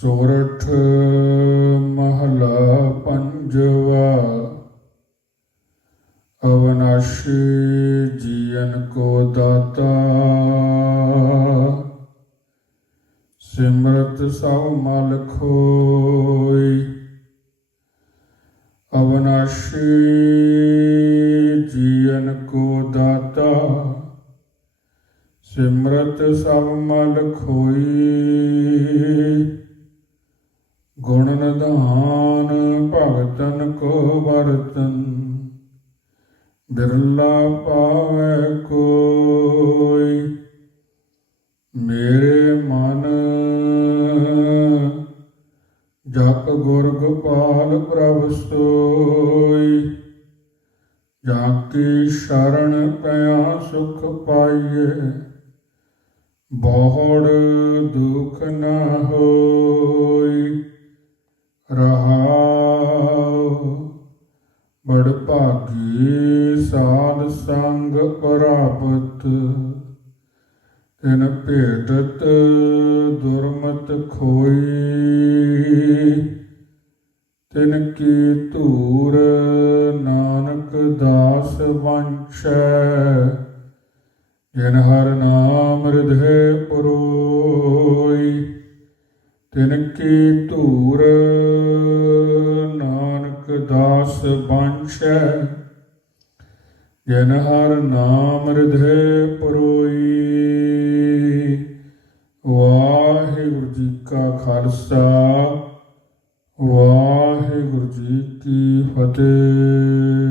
ਸੋਰਠ ਮਹਲਾ ਪੰਜਵਾ, ਅਵਨਾਸ਼ੀ ਜੀਵਨ ਕੋ ਦਾਤਾ, ਸਿਮਰਤ ਸਭ ਮਲ ਖੋਈ। ਅਵਨਾਸ਼ੀ ਜੀਵਨ ਕੋ ਦਾਤਾ, ਸਿਮਰਤ ਸਭ ਮਲ ਖੋਈ। ਗੁਣ ਨਿਧਾਨ ਭਗਤਨ ਕੋ ਵਰਤਨ, ਬਿਰਲਾ ਪਾਵੈ ਕੋਈ, ਮੇਰੇ ਮਨ ਜਪ ਗੁਰ ਗੋਪਾਲ ਪ੍ਰਭ ਸੋਈ ਜਾ ਕੀ ਸ਼ਰਨ ਪਿਆ ਸੁਖ ਪਾਈਏ ਬਹੁੜ ਦੁਖ ਨਾ ਹੋ ਰਹਾਉ। ਬੜ ਭਾਗੀ ਸਾਧ ਸੰਗ ਪ੍ਰਾਪਤ। ਤਿਨ ਭੇਟਤ ਦੁਰਮਤ ਖੋਈ। ਤਿਨ ਕੀ ਧੂਰ ਨਾਨਕ ਦਾਸ ਵੰਸ਼ੈ ਜਿਨ ਹਰ ਨਾਮ ਹਿਰਦੈ ਪੁਰੋਈ। ਤਿਨ ਕੀ ਧੂਰ ਨਾਨਕ ਦਾਸ ਵੰਸ਼ੈ ਹਰ ਨਾਮ ਹਿਰਦੈ ਪੁਰੋਈ। ਵਾਹਿਗੁਰੂ ਜੀ ਕਾ ਖਾਲਸਾ, ਵਾਹਿਗੁਰੂ ਜੀ ਕੀ ਫਤਿਹ।